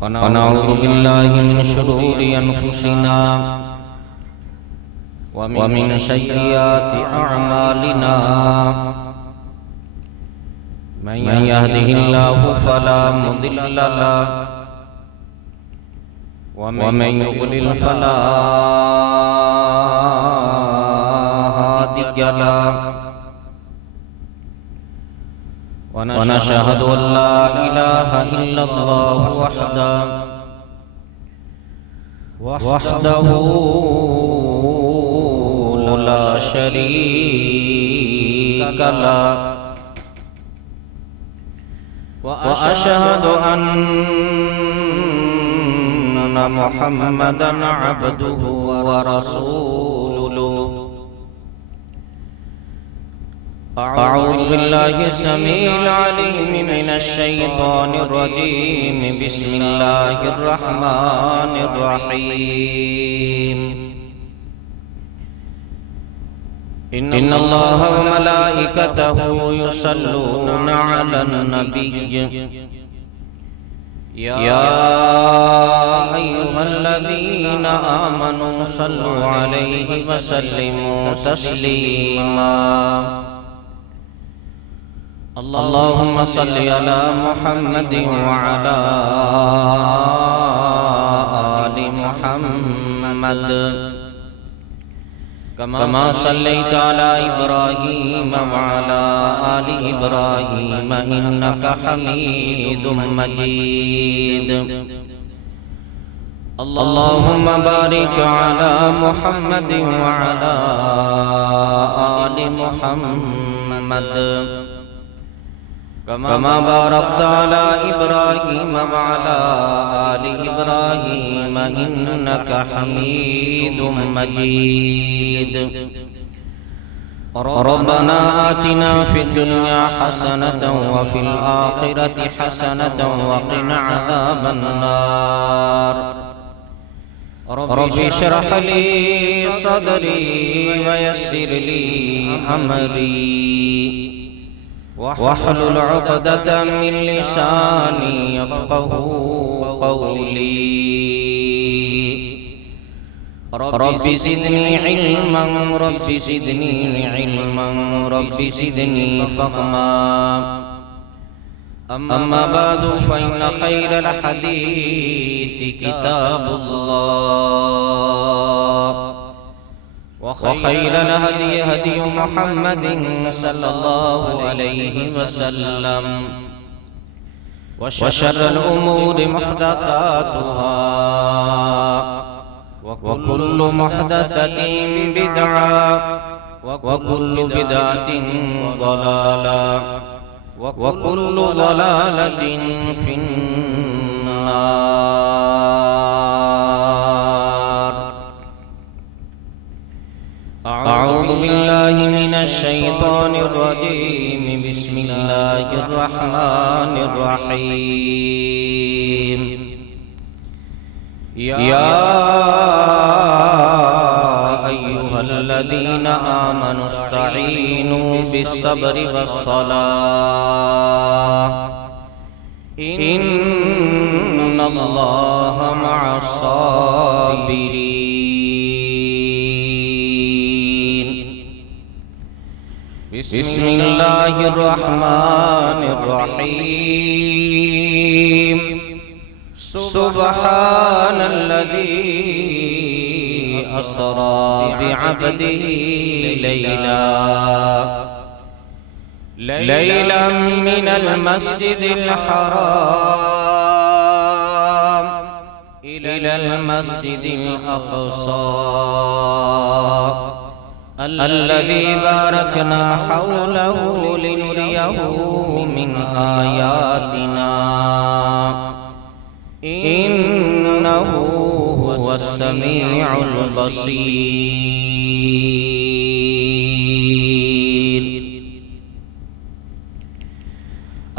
ونعوذ بالله من شرور أنفسنا ومن سيئات أعمالنا. من يهده الله فلا مضل له ومن يضلل فلا هادي له. ونشهد أن لا إله إلا الله وحده لا شريك له. وأشهد أن محمدا عبده ورسوله. أعوذ بالله السميع العليم من الشيطان الرجيم. بسم الله الرحمن الرحيم. إن الله وملائكته يصلون على النبي يا أيها الذين آمنوا صلوا عليه وسلموا تسليما. اللهم صل على محمد وعلى آل محمد كما صليت على إبراهيم وعلى آل إبراهيم إنك حميد مجيد. اللهم بارك على محمد وعلى آل محمد كما باركت على إبراهيم وعلى آل إبراهيم إنك حميد مجيد. ربنا آتنا في الدنيا حسنة وفي الآخرة حسنة وقنا عذاب النار. رب اشرح لي صدري ويسر لي أمري واحلل عقدة من لساني يفقه قولي. رب زدني علما رب زدني علما رب زدني فهما. أما بعد فإن خير الحديث كتاب الله وخير الهدي هدي محمد صلى الله عليه وسلم وشر الأمور محدثاتها وكل محدثة بدعة وكل بدعة ضلالة وكل ضلالة في النار. أعوذ بالله من الشيطان الرجيم. بسم الله الرحمن الرحيم. يا أيها الذين آمنوا استعينوا بالصبر والصلاة إن الله مع الصابرين. بسم الله الرحمن الرحيم. سبحان الذي أسرى بعبده ليلا من المسجد الحرام إلى المسجد الأقصى الذي باركنا حوله لنريه من آياتنا إنه هو السميع البصير.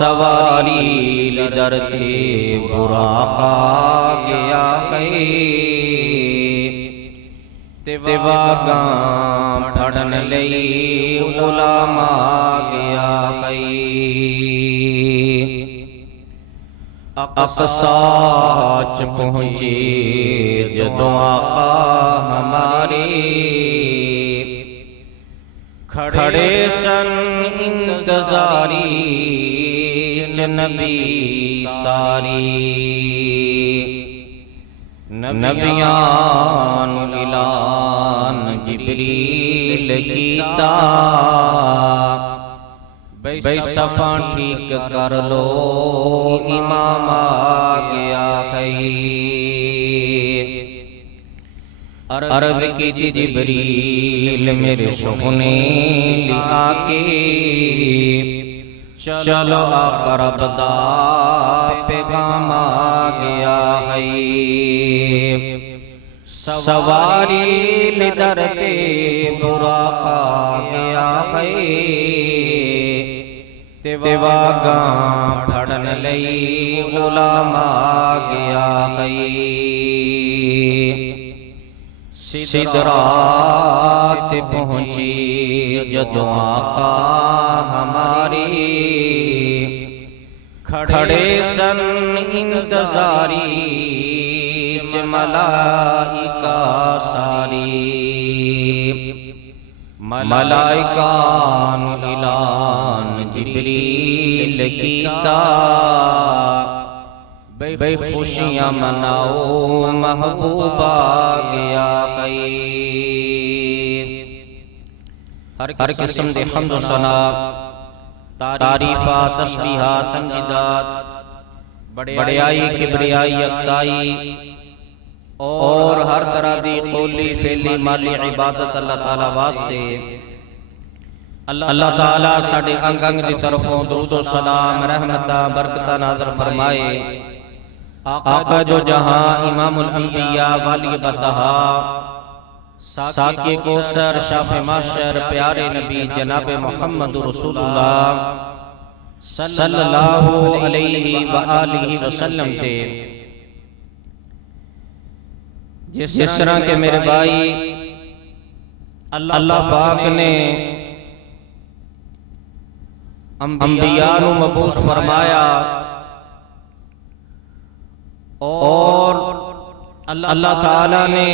سواری لدرتے براقا گیا کئی تیواگاں پھڑن لئی غلام گیا کئی اقصا چ پہنچے جدوں آقا ہمارے کھڑے سن انتظاری نبی ساری نبیان اعلان جبریل کیتا بھئی صفاں ٹھیک کر لو امام آ گیا کئی عرض کی جبریل میرے سونے لیا کے چلو اقرب دا پیغام آ گیا ہے سواری لدرتے براق آ گیا ہے تیواگاں پھڑن لئی غلام آ گیا ہے سدرات پہنچی جدوں آقا ہماری کھڑے سن انتظاری ملائکہ ساری ملائکان اعلان جبریل کیتا بے خوشیاں مناؤ محبوب آ گیا کئی ہر قسم دے حمد و ثنا تعریفات تسبیحات تمجیدات بڑیائی کبریائی یکتائی اور ہر طرح دی قولی فعلی مالی عبادت اللہ تعالیٰ واسطے اللہ تعالیٰ ساڑھے انگ انگ دی طرفوں درود و سلام رحمتہ برکتہ نازل فرمائے آقا جو جہاں امام الانبیاء والی بتہا ساکی کوثر شاف محشر پیارے نبی جناب محمد رسول اللہ صلی اللہ علیہ وآلہ وسلم تھے جس طرح کے میرے بھائی اللہ پاک نے انبیاء نو مبعوث فرمایا اور اللہ تعالیٰ نے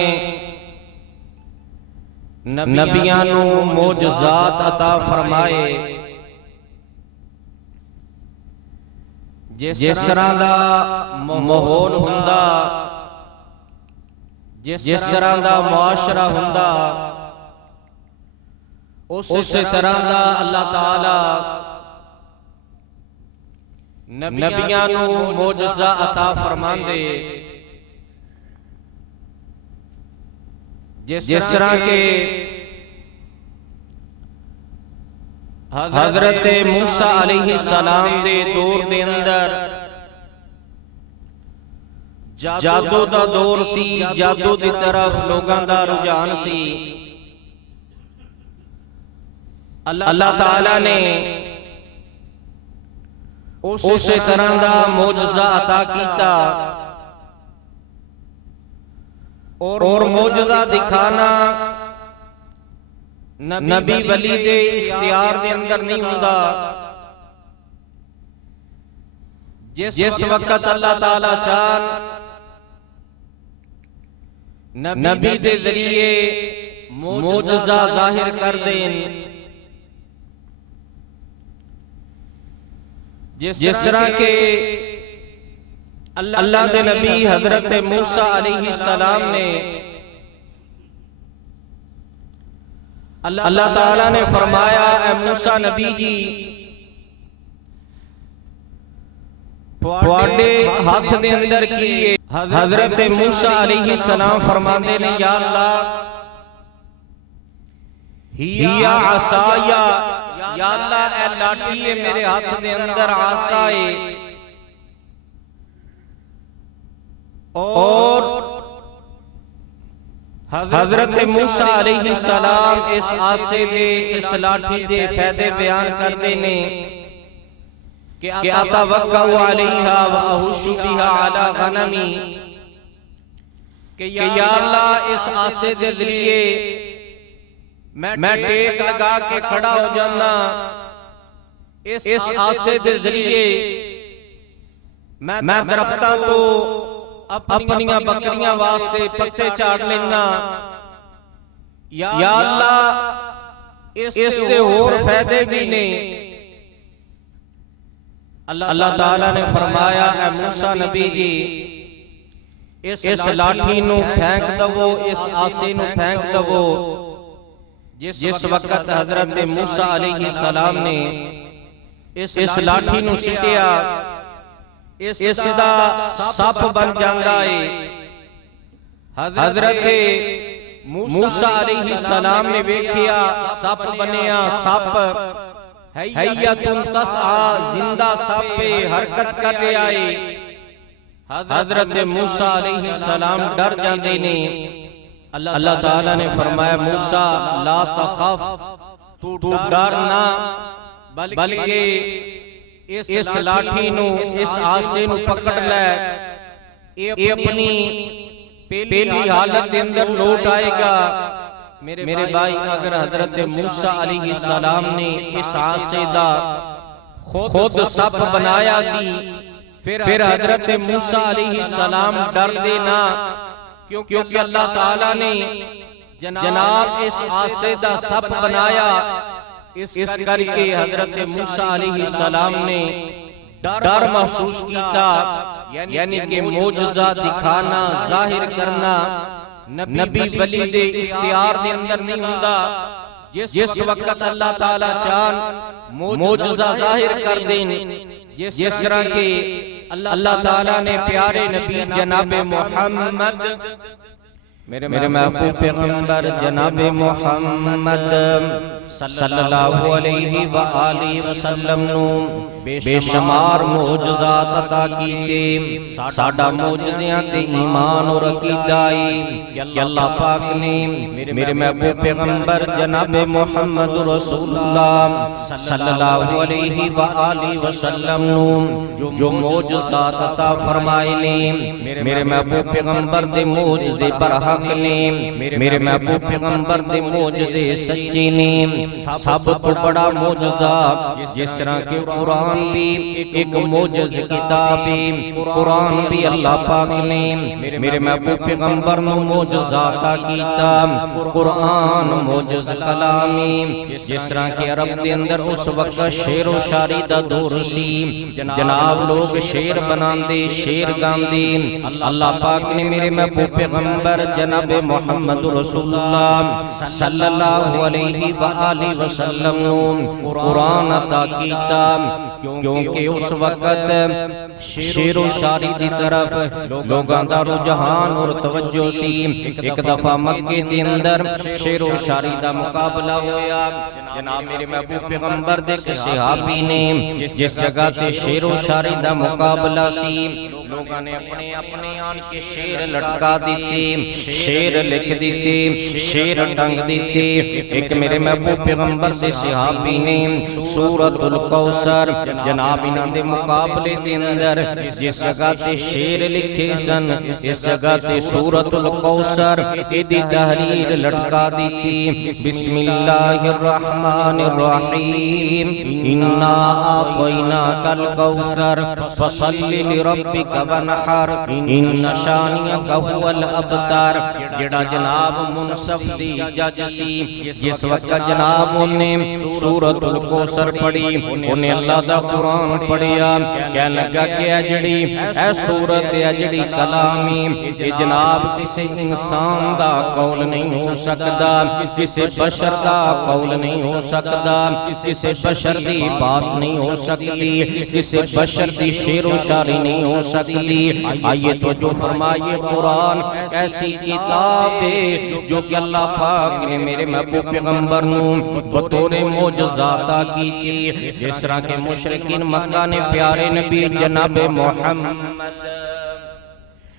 نبیاں نو معجزات عطا فرمائے جس طرح دا ماحول ہوندا جس طرح دا معاشرہ ہوندا اس طرح دا اللہ تعالیٰ نبیاں نو معجزہ عطا فرماندے جس طرح کے حضرت موسیٰ علیہ السلام دے دور دے اندر جادو دا دور سی جادو دی طرف لوگاں دا رجحان سی اللہ تعالیٰ نے اس طرح دا معجزہ عطا کیتا اور معجزہ دکھانا نبی ولی دے اختیار دے اندر نہیں ہوندا جس وقت اللہ تعالیٰ چاہن نبی دے ذریعے معجزہ ظاہر کر دیں جس طرح کے اللہ دے نبی حضرت موسیٰ علیہ السلام نے اللہ تعالیٰ نے فرمایا اے موسیٰ نبی جی تواڈے ہاتھ دے اندر کیے حضرت موسیٰ علیہ السلام فرماندے نے یا اللہ ہیا عصایا یا اللہ اے لاٹھی میرے ہاتھ دے اندر عصائے اور حضرت موسیٰ علیہ السلام اس آسے دے اس لاٹھی دے فائدے بیان کر دینے کہ اتوکا علیہا واہش بہا علی غنمی، کہ یا اللہ اس آسے دے ذریعے میں ٹیک لگا کے کھڑا ہو جانا، اس آسے دے ذریعے میں درختاں تو اپنیاں بکریاں واسطے پتے چاڑ لینا، یا اللہ اس دے اور فائدے بھی نہیں۔ اللہ تعالیٰ نے فرمایا اے موسیٰ نبی جی اس لاٹھی نو پھینک دو، اس آسے نو پھینک دو۔ جس وقت حضرت موسیٰ علیہ السلام نے اس لاٹھی نو سٹیا، اس دا سپ بن جاندا ہے۔ حضرت موسیٰ علیہ السلام نے ویکھیا سپ بنیا، سپ حیاتن تسعی، زندہ سپ پہ حرکت کر رہے آئے۔ حضرت موسیٰ علیہ السلام ڈر جاندے نے۔ اللہ تعالیٰ نے فرمایا موسیٰ لا تخف، تو ڈر نہ، بلکہ اس لاٹھی نو، اس آسے نو پکڑ لے، یہ اپنی پہلی حالت دے اندر لوٹ آئے گا۔ میرے بھائی اگر حضرت موسیٰ علیہ السلام نے اس آسے دا خود سپ بنایا سی، پھر حضرت موسیٰ علیہ السلام ڈر دینا، کیونکہ اللہ تعالیٰ نے جناب اس آسے دا سپ بنایا، اس کر کے حضرت موسیٰ علیہ السلام نے ڈر محسوس کیتا، یعنی کہ معجزہ دکھانا، ظاہر کرنا نبی ولی دے اختیار دے اندر نہیں ہوندا۔ جس وقت اللہ تعالیٰ چاہن معجزہ ظاہر کر دیں، جس طرح کہ اللہ تعالیٰ نے پیارے نبی جناب محمد، میرے محبوب پیغمبر جناب محمد صلی اللہ علیہ وآلہ وسلم نو بے شمار معجزات عطا کیتے۔ ساڈا معجزیاں تے ایمان اور عقیدہ کہ اللہ پاک نے میرے محبوب پیغمبر جناب محمد رسول اللہ صلی اللہ علیہ وآلہ وسلم نو جو معجزات عطا فرمائے نے، میرے محبوب پیغمبر دے معجزے برحق نے، میرے محبوب پیغمبر دے معجزے سچے نے۔ سب تو بڑا معجزہ جس طرح کہ قرآن بھی ایک معجز کتاب ہے، قرآن بھی اللہ پاک نے میرے محبوب پیغمبر نو معجزہ عطا کیتا۔ قرآن معجز کلامی، جس طرح کہ عرب دے اندر اس وقت شعر و شاعری دا دور سی، جناب لوگ شعر بناندے، شعر گاندے۔ اللہ پاک نے میرے محبوب پیغمبر جناب محمد رسول اللہ صلی اللہ علیہ وآلہ وسلم نو قرآن عطا کیتا، کیونکہ اس وقت شعر و شاعری دی طرف لوگاں دا رجحان اور توجہ سی۔ ایک دفعہ مکے دے اندر شعر و شاعری دا مقابلہ ہویا، جناب میرے محبوب پیغمبر دے صحابی نے جس جگہ تے شعر و شاعری دا مقابلہ سی، لوگاں نے اپنے اپنے آن کے شعر لٹکا دیتے، شعر لکھ دیتے، شعر ٹنگ دیتے۔ ایک میرے محبوب پیغمبر دے صحابی نے سورۃ الکوثر جناب انہاں دے مقابلے دے اندر جس جگہ تے شعر لکھے سن، اس جگہ تے سورۃ الکوثر ایدی تحریر لٹکا دیتی۔ بسم اللہ الرحمن الرحیم، انا اعطیناک الکوثر فصل لربک ونحر ان شانئک هو الابتر۔ جڑا جناب منصف دی جج سی، جس وقت جناب انہیں سورۃ الکوثر پڑھی، انہیں اللہ دا قرآن پڑھیا، کہنے لگا کہ اجڑی اے سورت اجڑی کلامی، یہ جناب کسی انسان دا قول نہیں ہو سکتا، کسی بشر دا قول نہیں ہو سکتا، کسی بشر دی بات نہیں ہو سکتی، کسی بشر دی شعر و شاعری نہیں ہو سکتی۔ آئیے تو جو فرمائیے قرآن ایسی کتاب ہے جو کہ اللہ پاک نے میرے محبوب پیغمبر نو بطور معجزہ عطا کی تھی، جس طرح کے مشرکین مکہ نے پیارے نبی جناب محمد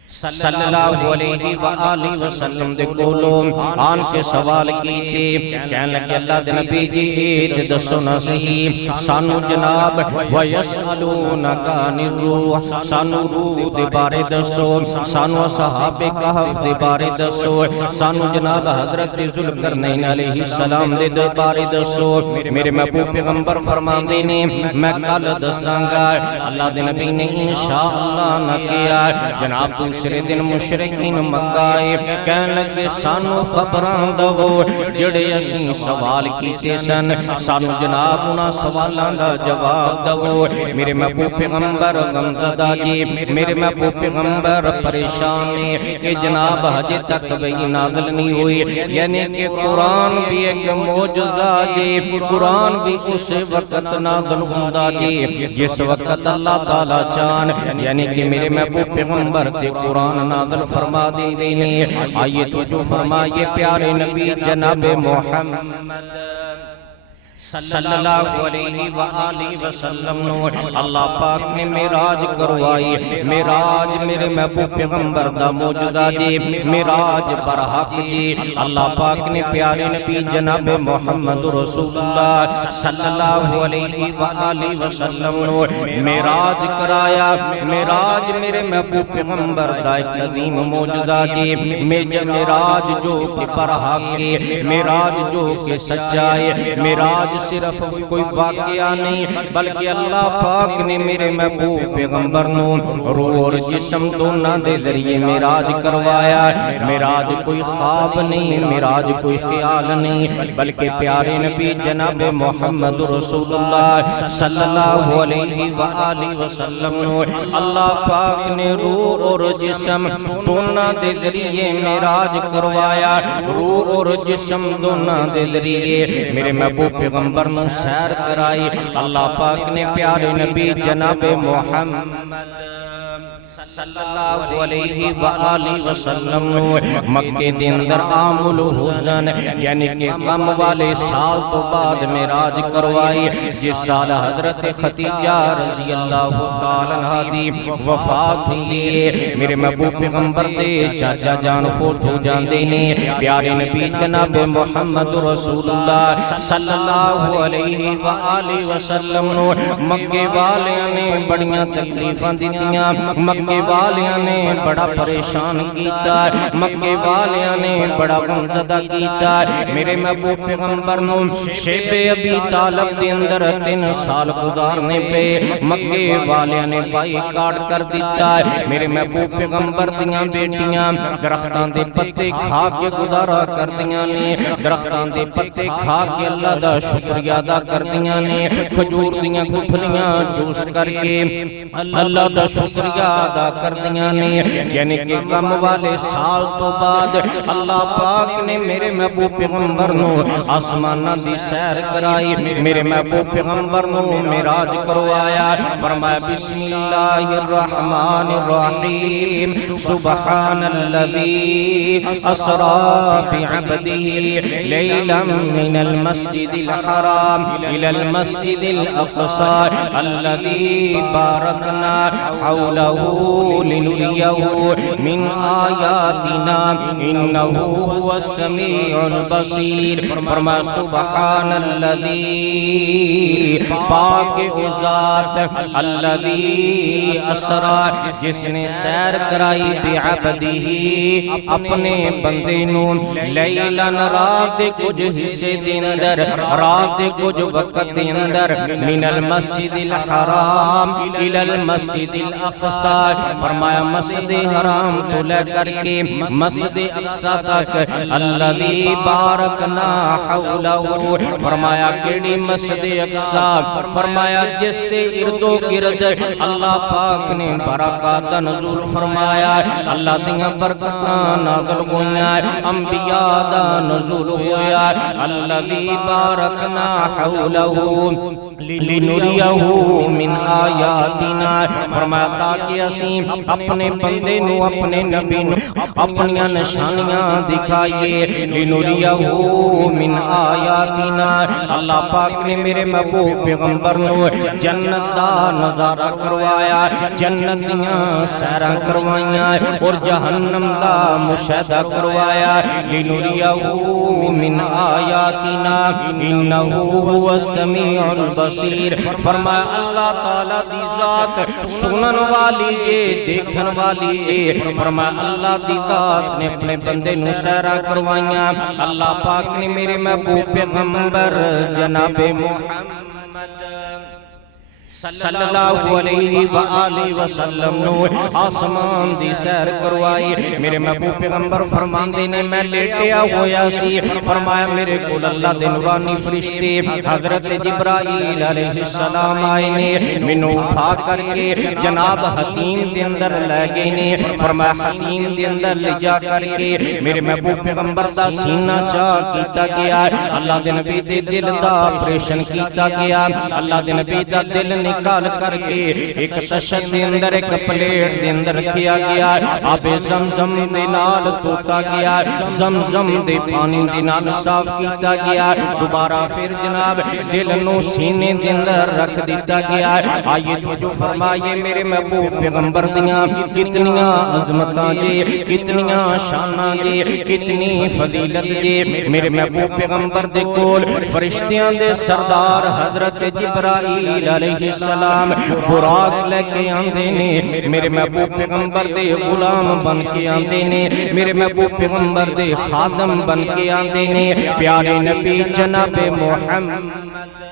صلی اللہ علیہ وآلہ وسلم دے کولوں آن کے سوال کیتے کہنے لگے اللہ دے نبی جی تے دسو نا صحیح سانو جناب وَيَسْأَلُونَكَ عَنِ الرُّوحِ سانو روح دے بارے دسو سانو اصحاب کہف دے بارے دسو سانو جناب حضرت ذوالقرنین علیہ السلام دے بارے دسو میرے محبوب پیغمبر فرماندے نے میں کل دساں گا اللہ دے نبی نے انشاءاللہ نہ کیا جناب دوسرے دن مشرکین مکہ آئے کہنے لگے سانو خبراں دو جڑے اسی سوال کیتے سن سانو جناب انہاں سوالاں دا جواب دو میرے محبوب پیغمبر غمزدہ جی میرے محبوب پیغمبر پریشان نے کہ جناب ہجے تک وہی نازل نہیں ہوئی یعنی کہ قرآن بھی ایک معجزہ جی قرآن بھی اس وقت نازل ہوندا جی جس وقت اللہ تعالی چاہن یعنی کہ میرے محبوب پیغمبر تے قرآن نازل فرما دینے آئیے تو جو فرمائیے پیارے نبی جناب محمد صلی اللہ علیہ وآلہ وسلم نو اللہ پاک نے معراج کروائی معراج میرے محبوب پیغمبر دا معجزہ جی معراج برحق جی اللہ پاک نے پیارے نبی جناب محمد رسول اللہ صلی اللہ علیہ وآلہ وسلم نو معراج کرایا معراج میرے محبوب پیغمبر دا ایک عظیم معجزہ جی معراج جو کہ برحق کی معراج جو کہ سچائے معراج صرف کوئی واقعہ نہیں بلکہ اللہ پاک نے میرے محبوب پیغمبر نو روح اور جسم دونوں دے ذریعے معراج کروایا معراج کوئی خواب نہیں معراج کوئی خیال نہیں بلکہ پیارے نبی جناب محمد رسول اللہ صلی اللہ علیہ وآلہ وسلم نو اللہ پاک نے روح اور جسم دونوں دے ذریعے معراج کروایا روح اور جسم دونوں دے ذریعے میرے محبوب پیغمبر نے سیر کرائی اللہ پاک نے پیارے نبی جناب محمد صلی اللہ علیہ وآلہ وسلم مکہ دے اندر عام الحزن یعنی کہ غم والے سال تو بعد معراج کروائی جس سال حضرت خدیجہ رضی اللہ تعالی عنہا دی وفات ہوئی میرے محبوب پیغمبر دے چاچا جان فوت ہو جاندے نے پیارے نبی جناب محمد رسول اللہ صلی اللہ علیہ وآلہ وسلم مکے والیاں نے بڑیاں تکلیفاں دتیاں مکے والیاں نے بڑا پریشان کیتا مکے والیاں نے بڑا غمزدہ کیتا میرے محبوب پیغمبر نو شیب ابی طالب دے اندر 3 سال گزارنے پہ مکے والیاں نے بائی کاٹ کر دیتا میرے محبوب پیغمبر دیاں بیٹیاں درختاں دے پتے کھا کے گزارا کر دیاں نے درختاں دے پتے کھا کے اللہ دا شکریہ ادا کر دیاں نے کھجور دیاں گٹھلیاں جوس کر کے اللہ دا شکریہ ادا کر دیاں نے یعنی کہ غم والے سال تو بعد اللہ پاک نے میرے محبوب پیغمبر نو آسمانہ دی سیر کرائی میرے محبوب پیغمبر نو معراج کروایا فرمایا بسم اللہ الرحمن الرحیم سبحان الذی اسرا بعبدہ لیلا من المسجد الحرام الى المسجد الاقصى الذي باركنا حوله لنريه من آیاتنا انه هو السمیع البصیر فرمایا سبحان الذی پاک ذات الذی اسرا جس نے سیر کرائی بعبدہ اپنے بندے نو لیلا رات کچھ حصے دے اندر رات کچھ وقت دے اندر من المسجد الحرام الى المسجد الاقصى فرمایا مسجد حرام تو لے کر کے مسجد اقصی تک الذی بارکنا حولہ فرمایا کیڑی مسجد اقصی فرمایا جس دے ارد و گرد اللہ پاک نے برکات نزول فرمایا اللہ دیاں برکتاں نازل ہوئیاں انبیاء دا نزول ہویا الذی بارکنا حولہ لِنُرِيَهُ مِنْ آیَاتِنَا فرمایا تاکہ اسی اپنے بندے نو اپنے نبی نو اپنی نشانیاں دکھائیے لِنُرِيَهُ مِنْ آیَاتِنَا اللہ پاک نے میرے محبوب پیغمبر نو جنت دا نظارہ کروایا جنتیاں سیرہ کروائیاں اور جہنم دا مشاہدہ کروایا لِنُرِيَهُ مِنْ آیَاتِنَا إِنَّهُ هُوَ السَّمِيعُ البصیر فرمایا اللہ تعالیٰ دی ذات سنن والی ہے دیکھن والی ہے فرمایا اللہ دی ذات نے اپنے بندے نو سیرہ کروائیاں اللہ پاک نے میرے محبوب پیغمبر جناب محمد صلی اللہ علیہ وآلہ وسلم نو آسمان دی سیر کروائی میرے محبوب پیغمبر فرماندے نے میں لیٹیا ہویا سی فرمایا میرے کول اللہ دے نورانی فرشتے حضرت جبرائیل علیہ السلام آئے نے منو اٹھا کر کے جناب حتیم دے اندر لے گئے نے فرمایا حتیم دے اندر لے جا کر کے میرے محبوب پیغمبر دا سینہ چاک کیتا گیا اللہ دے نبی دے دل دا آپریشن کیتا گیا اللہ دے نبی دا دل نکال کر کے ایک تشت دے اندر ایک پلیٹ دے اندر کیا گیا آب زمزم دے نال توتا گیا زمزم دے پانی دے نال صاف کیتا گیا دوبارہ پھر جناب دل نو سینے دے اندر رکھ دیتا گیا آئیے تو جو فرمائیے میرے محبوب پیغمبر دیاں کتنیاں عظمتاں جے کتنیاں شاناں جے کتنی فضیلت جے میرے محبوب پیغمبر دے کول فرشتیاں دے سردار حضرت جبرائیل علیہ السلام براق لے کے آندے نے میرے محبوب پیغمبر دے غلام بن کے آندے نے میرے محبوب پیغمبر دے خادم بن کے آندے نے پیارے نبی جناب محمد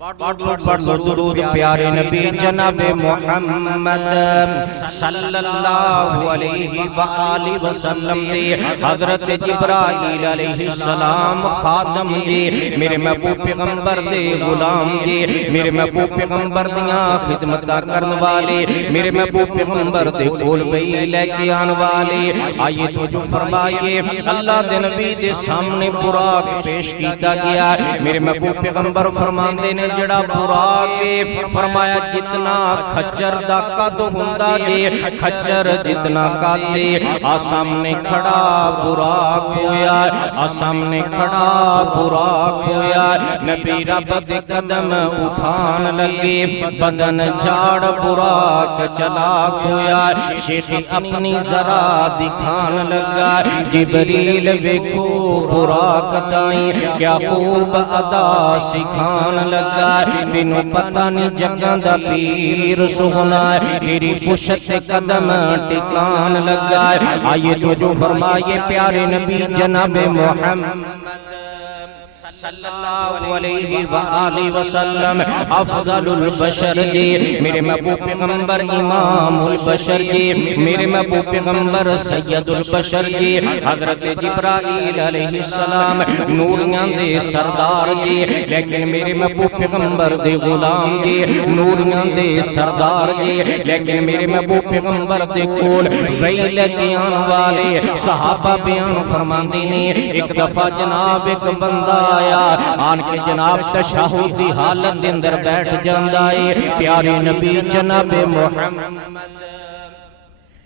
پڑھ لو درود پیارے نبی جناب محمد صلی اللہ علیہ وآلہ وسلم دے حضرت جبرائیل علیہ السلام خادم جے میرے محبوب پیغمبر دے غلام جے میرے محبوب پیغمبر دیاں خدمتہ کرن والے میرے محبوب پیغمبر دے کول وہی لے کے آن والے آئیے تو جو فرمائیے اللہ دے نبی دے سامنے براق پیش کیتا گیا میرے محبوب پیغمبر فرماندے نے جڑا براق فرمایا جتنا کھچر دا قد ہوندا جے کھچر جتنا قد سامنے کھڑا براق ہویا سامنے کھڑا براق ہویا نبی رب دے قدم اٹھان لگے بدن جھاڑ براق چلاک ہویا شیخ اپنی ذرا دکھان لگا جبریل ویکھو براق تائیں کیا خوب ادا سکھان لگا تینوں پتہ نہیں جگہ دا پیر سونا تیری پشت قدم ٹکان لگا آئیے تو جو فرمائیے پیارے نبی جناب محمد صلی اللہ علیہ وآلہ وسلم افضل البشر جی میرے محبوب پیغمبر امام البشر جی میرے محبوب پیغمبر سید البشر جی حضرت جبرائیل علیہ السلام نوریاں دے سردار جی لیکن میرے محبوب پیغمبر دے غلام جی نوریاں دے سردار جی لیکن میرے محبوب پیغمبر دے کول وہی لے کے آن والے صحابہ بیان فرماندے نے ایک دفعہ جناب ایک بندہ آیا آن کے جناب تشہد دی حالت دے اندر بیٹھ جاندا ہے پیارے نبی جناب محمد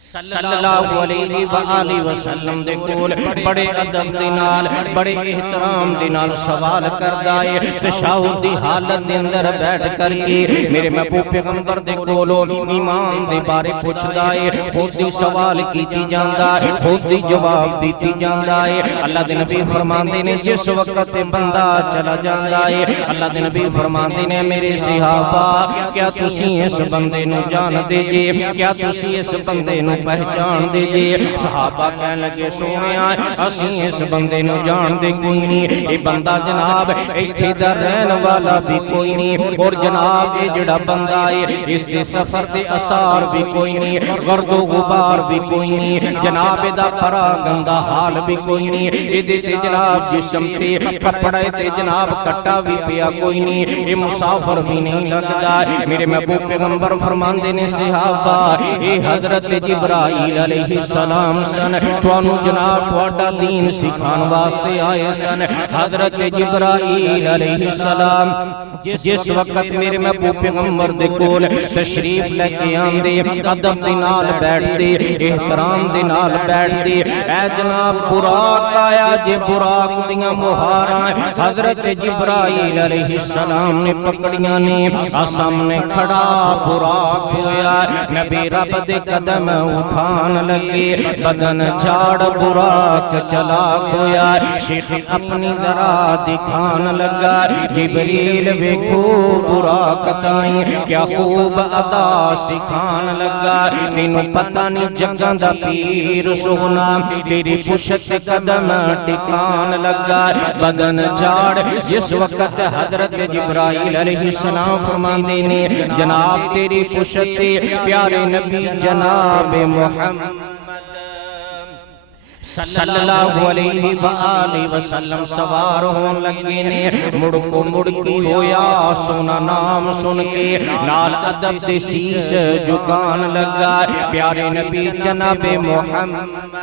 صلی اللہ علیہ وآلہ وسلم دے کول بڑے ادب دے نال بڑے احترام دے نال سوال کردا ہے تشہد دی حالت دے اندر بیٹھ کر کے میرے محبوب پیغمبر دے کولوں ایمان دے بارے پوچھدا ہے خود ہی سوال کیتی جاندا ہے خود ہی جواب دیتی جاندا ہے اللہ دے نبی فرماندے نے جس وقت بندہ چلا جاندا ہے اللہ دے نبی فرماندے نے میرے صحابہ کیا تسی اس بندے نو جان دے جے کیا تسی اس بندے نو پہچان دے جے صحابہ کہنے لگے سونیا اسی اس بندے نو جان دے کوئی نہیں اے بندہ جناب ایتھے دا رہن والا بھی کوئی نہیں اور جناب اے جڑا بندہ ہے اس دے سفر دے اثار بھی کوئی نہیں غرد و غبار بھی کوئی نہیں جناب دا پرا گندا حال بھی کوئی نہیں اے دے تے جناب جسم تے کپڑے تے جناب کٹا بھی پیا کوئی نہیں اے مسافر بھی نہیں لگدا میرے محبوب پیغمبر فرماندے نے صحابہ اے حضرت جبرائیل علیہ السلام سن توانو جناب تواڈا دین سکھان واسطے آئے سن حضرت جبرائیل علیہ السلام جس وقت میرے محبوب پیغمبر دے کول تشریف لے کے آندے ادب دے نال بیٹھ دے احترام دے نال بیٹھ دے اے جناب براق آیا جے براق دیاں مہاراں حضرت جبرائیل علیہ السلام نے پکڑیاں نے سامنے کھڑا براق ہویا نبی رب دے قدم اٹھان لگے بدن جھاڑ براق چلا ہویا شیخ اپنی ذرا دکھان لگا جبریل ویکھو براق تائیں کیا خوب ادا سکھان لگا تینوں پتہ نہیں جگاں دا پیر سونا تیری پشت قدم ٹکان لگا بدن جھاڑ جس وقت حضرت جبرائیل علیہ السلام فرماندے نے جناب تیری پشت پیارے نبی جناب محمد صلی اللہ علیہ وآلہ وسلم سوار ہون لگے نے مڑکو مڑکی ہویا سونا نام سن کے نال ادب دے سیس جھکان لگا پیارے نبی جناب محمد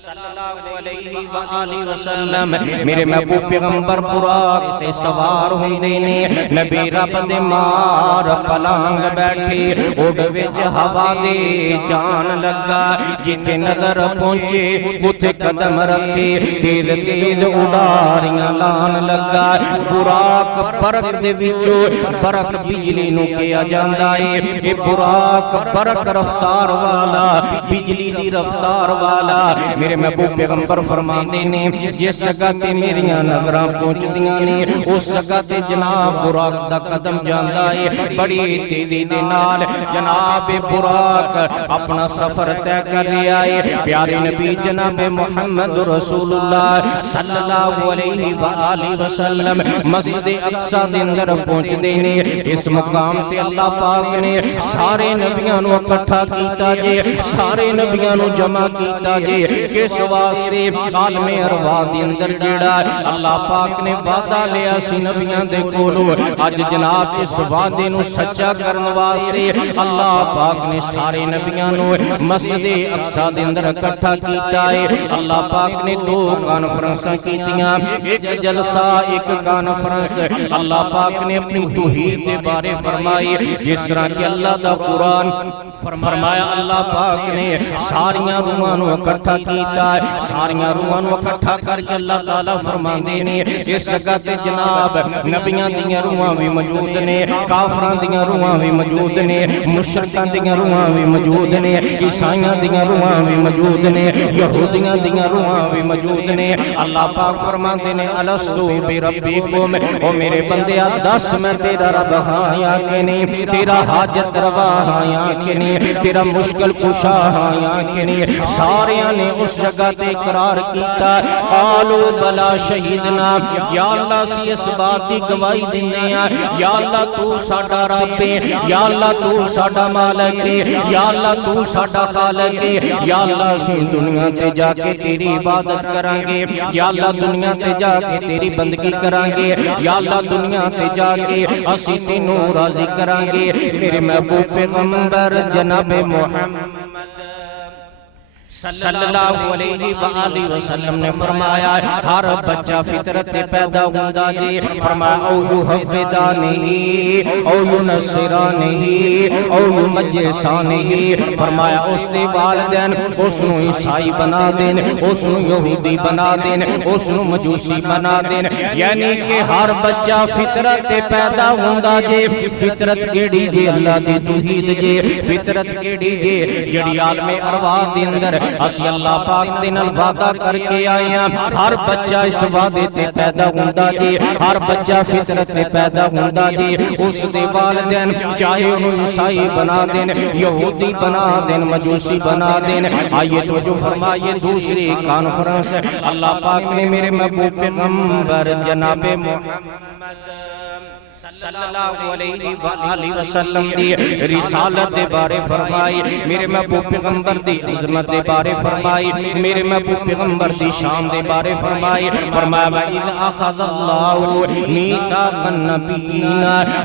صلی اللہ علیہ وآلہ وسلم میرے محبوب پیغمبر براق سے سوار ہوندے نے نبی رب دے مار پلانگ بیٹھے اڑ وچ ہوا دے جان لگا جتھے نظر پہنچے اتے قدم رکھے تیز تیز اڈاریاں لان لگا براق برق دے وچوں برق بجلی نو کیا جاندا ہے اے براق برق رفتار والا بجلی دی رفتار والا میرے محبوب پیغمبر فرماندے نے جس جگہ تے میریاں نظراں پہنچدیاں نے اس جگہ تے جناب براق دا قدم جاندا ہے بڑی تیزی دے نال جناب براق اپنا سفر طے کر رہا ہے پیارے نبی جناب محمد رسول اللہ صلی اللہ علیہ وآلہ وسلم مسجد اقصی دے اندر پہنچدے نے اس مقام تے اللہ پاک نے سارے نبیاں نو اکٹھا کیتا جے سارے نبیاں نو جمع کیتا جے کس واسطے عالم ارواح دے اندر جیڑا اللہ پاک نے وعدہ لیا سی نبیاں دے کولو اج جناب اس وعدے نو سچا کرن واسطے اللہ پاک نے سارے نبیاں نو مسجد اقصی دے اندر اکٹھا کیتا ہے اللہ پاک نے دو کانفرنساں کیتیاں ایک جلسہ ایک کانفرنس اللہ پاک نے اپنی توحید دے بارے فرمائی جس طرح کہ اللہ دا قرآن فرمایا اللہ پاک نے ساریاں روحاں نو اکٹھا کیتا ہے ساریاں روحاں نو اکٹھا کر کے اللہ تعالیٰ فرماندے نے اس جگہ تے جناب نبیاں دیاں روحاں بھی موجود نے کافراں دیاں روحاں بھی موجود نے مشرکاں دیاں روحاں بھی موجود نے عیسائیاں دیاں روحاں بھی موجود نے یہودیاں دیاں روحاں بھی موجود نے اللہ پاک فرماندے نے الستو بربکم او میرے بندیا دس میں تیرا رب ہاں یا کہ نہیں تیرا حاجت روا ہاں یا کہ نہیں تیرا مشکل کشا ہاں یا کہ نہیں ساریاں نے اس جگہ تے اقرار کیتا قالو بلا شہیدنا یا اللہ سی اس بات دی گواہی دیندے ہیں یا اللہ تو ساڈا رب ہے یا اللہ تو ساڈا مالک ہے یا اللہ تو ساڈا خالق ہے یا اللہ سی دنیا تے جا کے تیری عبادت کران گے یا اللہ دنیا تے جا کے تیری بندگی کران گے یا اللہ دنیا تے جا کے اسی تینوں راضی کران گے میرے محبوب پیغمبر جناب محمد صلی اللہ علیہ وآلہ وسلم نے فرمایا ہر بچہ فطرت پیدا ہوندا جی فرمایا او یحودانی او ینصرانی او یمجسانی فرمایا اس دے والدین اس نو عیسائی بنا دین اس نو یہودی بنا دین اس نو مجوسی بنا دین یعنی کہ ہر بچہ فطرت پیدا ہوندا جی فطرت کیڑی جی اللہ دی توحید جی فطرت کیڑی جی جڑی عالم ارواح دے اندر اسی اللہ پاک دے نال وعدہ کر کے آئے ہیں ہر بچہ اس وعدے تے پیدا ہوندا جی ہر بچہ فطرت تے پیدا ہوندا جی اس دے والدین چاہے انہوں عیسائی بنا دین یہودی بنا دین مجوسی بنا دین آئیے تو جو فرمائیے دوسری کانفرنس اللہ پاک نے میرے محبوب پیغمبر جناب محمد صلی اللہ علیہ وآلہ وسلم دی رسالت دے بارے فرمائی، میرے محبوب پیغمبر دی عظمت دے بارے فرمائی، میرے محبوب پیغمبر دی شان دے بارے فرمائی۔ فرمایا وَإِذْ أَخَذَ اللَّهُ مِيثَاقَ النَّبِيِّينَ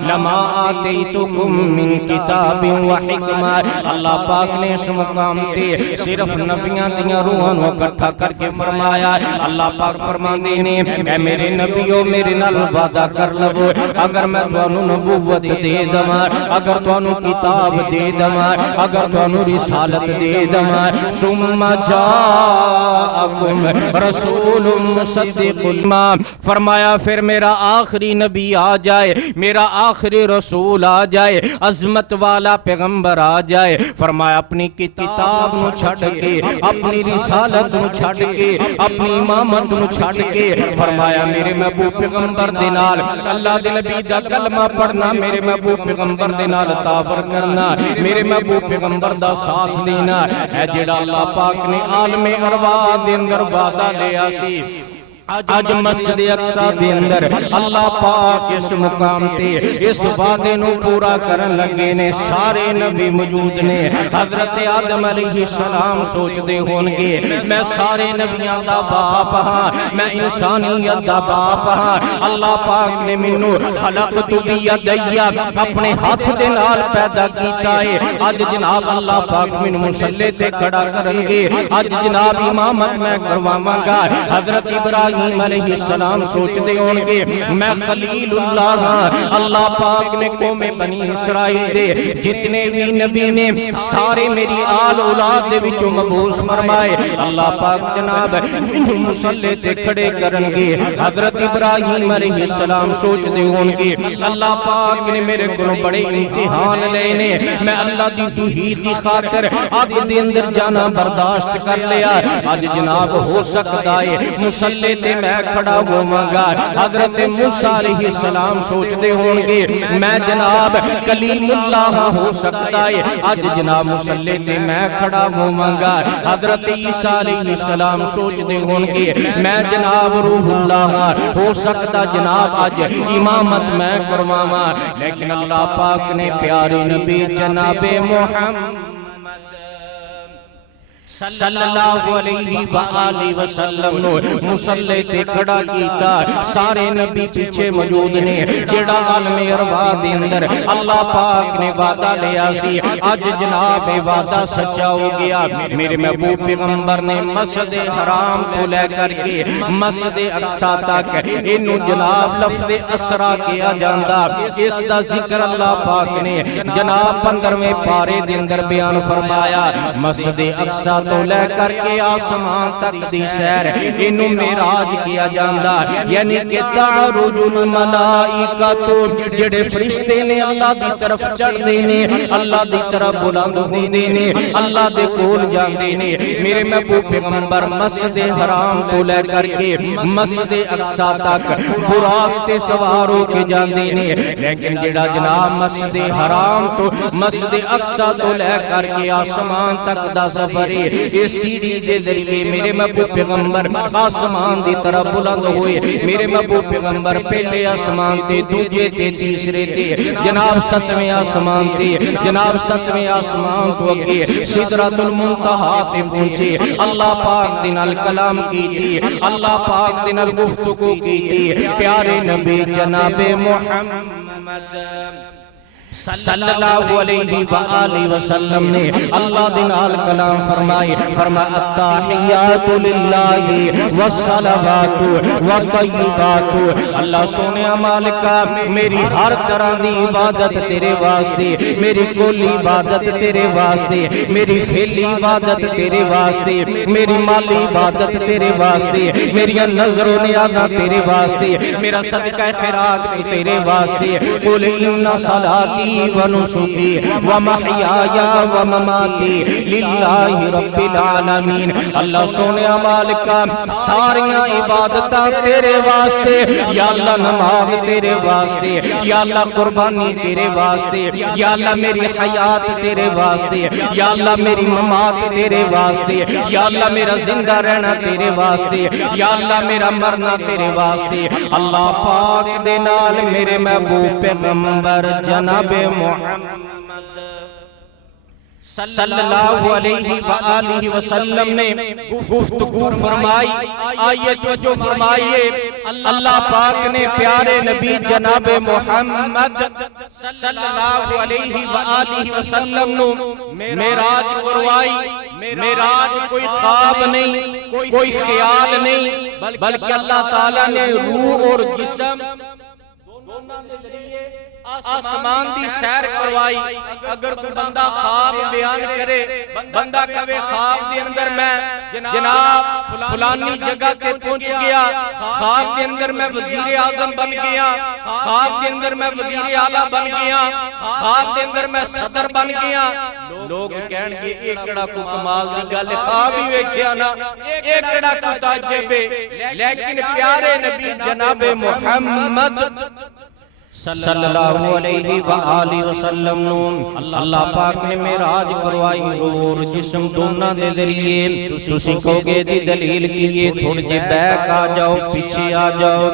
لَمَا آتَيْتُكُم مِّن كِتَابٍ وَحِكْمَةٍ۔ اللہ پاک نے اس مقام تے صرف نبیاں دیاں روحاں نوں اکٹھا کر کے فرمایا۔ اللہ پاک فرماندے نے اے میرے نبیو میرے نال وعدہ کر لو، اگر میں تانوں نبوت دے دواں، اگر تانوں کتاب دے دواں، اگر تانوں رسالت دے دواں، ثم جاءکم رسول مصدق لما، فرمایا پھر میرا آخری نبی آ جائے، میرا آخری رسول آ جائے، عظمت والا پیغمبر آ جائے۔ فرمایا اپنی کتاب نو چھڑ کے، اپنی رسالت نو چھڑ کے، اپنی امامت نو چھڑ کے، فرمایا میرے محبوب پیغمبر دے نال اللہ دے نبی دا کلمہ پڑھنا، میرے محبوب پیغمبر دے نال تعبر کرنا، میرے محبوب پیغمبر دا ساتھ دینا ہے جڑا اللہ پاک نے عالم ارواح دے اندر وعدہ لیا سی۔ آج مسجد اقصی دے اندر اللہ پاک اس مقام تے اس وعدے نو پورا کرن لگے نے۔ سارے نبی موجود نے، حضرت آدم علیہ السلام سوچ دے ہون گے میں سارے نبیاں دا باپ ہاں، میں انسانیت دا باپ ہاں، اللہ پاک نے مینوں خلقت بیدی اپنے ہاتھ دے نال پیدا کیتا ہے۔ اج جناب اللہ پاک مینوں مصلی تے کھڑا کرن گے، اج جناب امامت میں کرواواں گا۔ حضرت ابراہیم علیہ السلام سوچ دے ہون گے میں خلیل اللہ ہاں، اللہ پاک نے قوم بنی اسرائیل دے جتنے بھی نبی نے سارے میری آل اولاد دے وچوں مبعوث فرمائے۔ اللہ پاک جناب مصلی تے کھڑے کرن گے۔ حضرت ابراہیم علیہ السلام سوچ دے ہون گے اللہ پاک نے میرے کولوں بڑے امتحان لے نے، میں اللہ دی توحید دی خاطر اگ دے اندر جانا برداشت کر لیا، اج جناب ہو سکتا ہے مصلی تے میں کھڑا ہوواں گا۔ حضرت موسیٰ علیہ السلام سوچ دے ہون گے میں جناب کلیم اللہ ہو سکتا ہے، اج جناب مصلی تے میں کھڑا ہوواں گا۔ حضرت عیسیٰ علیہ السلام سوچ دے ہون گے میں جناب روح اللہ ہو سکتا جناب اج امامت میں کرواواں، لیکن اللہ پاک نے پیارے نبی جناب محمد صلی اللہ علیہ وآلہ وسلم نو مصلی تے کھڑا کیتا۔ سارے نبی پیچھے موجود نے، جڑا عالم ارواح دے اندر اللہ پاک نے وعدہ لیا سی اج جناب وعدہ سچا ہو گیا۔ میرے محبوب پیغمبر نے مسجد حرام کو لے کر کے مسجد اقصی تک اینو جناب لفظ اسرا کیا جاندا، اس دا ذکر اللہ پاک نے جناب 15ویں پارے دے اندر بیان فرمایا۔ مسجد اقصی تو لے کر کے آسمان تک دی سیر انہوں معراج کیا جاندہ، یعنی کہ تعرج الملائکۃ جڑے فرشتے نے اللہ دی طرف چڑھ دینے، اللہ دی طرف بلند ہوں دینے، اللہ دے کول جان دینے۔ میرے محبوب پیغمبر مسجد حرام تو لے کر کے مسجد اقصی تک براق سے سوار ہو کے جان دینے، لیکن جڑا جناب مسجد حرام تو مسجد اقصی تو لے کر کے آسمان تک دا سفر اس سیڑھی دے ذریعے میرے محبوب پیغمبر آسمان دی طرف بلند ہوئے۔ میرے محبوب پیغمبر پہلے آسمان تے، دوجے تے، تیسرے تے، جناب 7ویں آسمان تے، جناب 7ویں آسمان تو اگے سدرۃ المنتہا تے پہنچے۔ اللہ پاک دے نال کلام کیتی، اللہ پاک دے نال گفتگو کیتی۔ پیارے نبی جناب محمد صلی اللہ علیہ وآلہ وسلم نے اللہ دے نال کلام فرمائے، فرمایا التحیات للہ والصلوات والطیبات۔ اللہ سونے مالکا میری ہر طرح دی عبادت تیرے واسطے، میری کلی عبادت تیرے واسطے، میری فعلی عبادت تیرے واسطے، میری مالی عبادت تیرے واسطے، میری نظر و نیازاں تیرے واسطے، میرا صدقہ خیرات بھی تیرے واسطے۔ قل ان صلاتی ونسكي ومحياي ومماتي لله رب العالمين. اللہ سونے مالکا ساریاں عبادتاں تیرے واسطے، یا اللہ نماز تیرے واسطے، یا اللہ قربانی تیرے واسطے، یا اللہ میری حیات تیرے واسطے، یا اللہ میری ممات تیرے واسطے، یا اللہ میرا زندہ رہنا تیرے واسطے، یا اللہ میرا مرنا تیرے واسطے. اللہ پاک دے نال میرے محبوب پیغمبر جناب محمد صلی اللہ علیہ وآلہ وسلم نے گفتگو فرمائی. آئیے جو فرمائیے اللہ پاک نے پیارے نبی جناب محمد صلی اللہ علیہ وآلہ وسلم نو معراج کروائی. معراج کوئی خواب نہیں، کوئی خیال نہیں، بلکہ اللہ تعالیٰ نے روح اور جسم دونوں کے ذریعے آسمان دی سیر کروائی. اگر کوئی بندہ خواب بیان کرے، بندہ کہے خواب دے اندر میں جناب فلانی جگہ تے پہنچ گیا، خواب دے اندر میں وزیر اعظم بن گیا، خواب دے اندر میں وزیر اعلیٰ بن گیا، خواب دے اندر میں صدر بن گیا، لوگ کہن گے ایک کڑا کو کمال دی گل خواب ہی ویکھیا نا، ایک کڑا کو تعجب ہے. لیکن پیارے نبی جناب محمد صلی اللہ علیہ وآلہ وسلم نو اللہ پاک نے معراج کروائی روح اور جسم دونوں دے ذریعے. تسی کہو گے دی دلیل کیے، تھوڑے جے بیک آ جاؤ، پیچھے آ جاؤ.